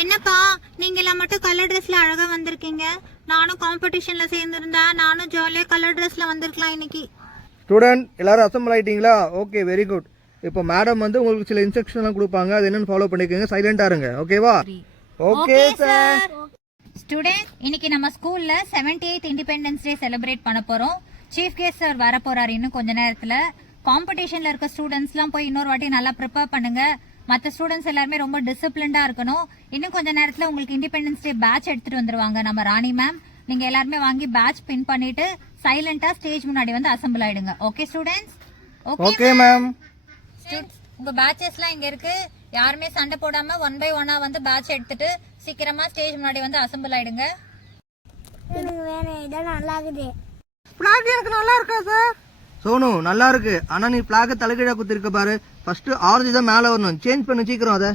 என்னப்பா நீங்க எல்லாம் மட்டும் கலர் ட்ரெஸ்ல அழகா வந்திருக்கீங்க. நானும் காம்படிஷன்ல சேர்ந்திருந்தா நானும் ஜாலியா கலர் ட்ரெஸ்ல வந்திருக்கலாம் இன்னைக்கு. ஸ்டூடெண்ட் எல்லாரும் அசம்பிள் ஆயிட்டீங்களா? Okay, very good. இப்போ மேடம் வந்து உங்களுக்கு சில இன்ஸ்ட்ரக்ஷன்லாம் கொடுப்பாங்க, அது என்னன்னு ஃபாலோ பண்ணிக்கோங்க. சைலண்டா இருங்க, ஓகேவா? Okay sir. ஸ்டூடெண்ட், இன்னைக்கு நம்ம ஸ்கூல்ல 78th இண்டிபெண்டன்ஸ் டே செலிப்ரேட் பண்ண போறோம். சீஃப் கெஸ்ட் சார் வர போறாரு இன்னும் கொஞ்ச நேரத்துல. காம்படிஷன்ல இருக்க ஸ்டூடெண்ட்ஸ்லாம் போய் இன்னொரு வாட்டி நல்லா ப்ரிப்பேர் பண்ணுங்க. மற்ற ஸ்டூடெண்ட்ஸ் எல்லாருமே ரொம்ப டிசிப்ளின்டா இருக்கணும். இன்னும் கொஞ்ச நேரத்துல உங்களுக்கு இண்டிபெண்டன்ஸ் டே பேட்ச் எடுத்துட்டு வந்துருவாங்க நம்ம ராணி மேம். நீங்க எல்லாருமே வாங்கி பேட்ச் பின் பண்ணிட்டு சைலண்டா ஸ்டேஜ் முன்னாடி வந்து அசெம்பிள் ஆயிடுங்க. Okay students? Okay ma'am. உங்க பேட்சஸ்லாம் இங்க இருக்கு. யாருமே சண்டை போடாம 1 by 1 வந்து பேட்ச் எடுத்துட்டு சீக்கிரமா ஸ்டேஜ் முன்னாடி வந்து அசெம்பிள் ஆயிடுங்க. எனக்கு வேணும், இதான் நல்லா இருக்குது. பிளாக் எனக்கு நல்லா இருக்கா சார்? சோனு நல்லா இருக்கு. ஆனா நீ பிளாக் தலைகீழா குத்திருக்க பாரு. ஃபர்ஸ்ட் ஆரஞ்சு தான் மேல வரணும். சேஞ்ச் பண்ணு சீக்கிரம் அதை.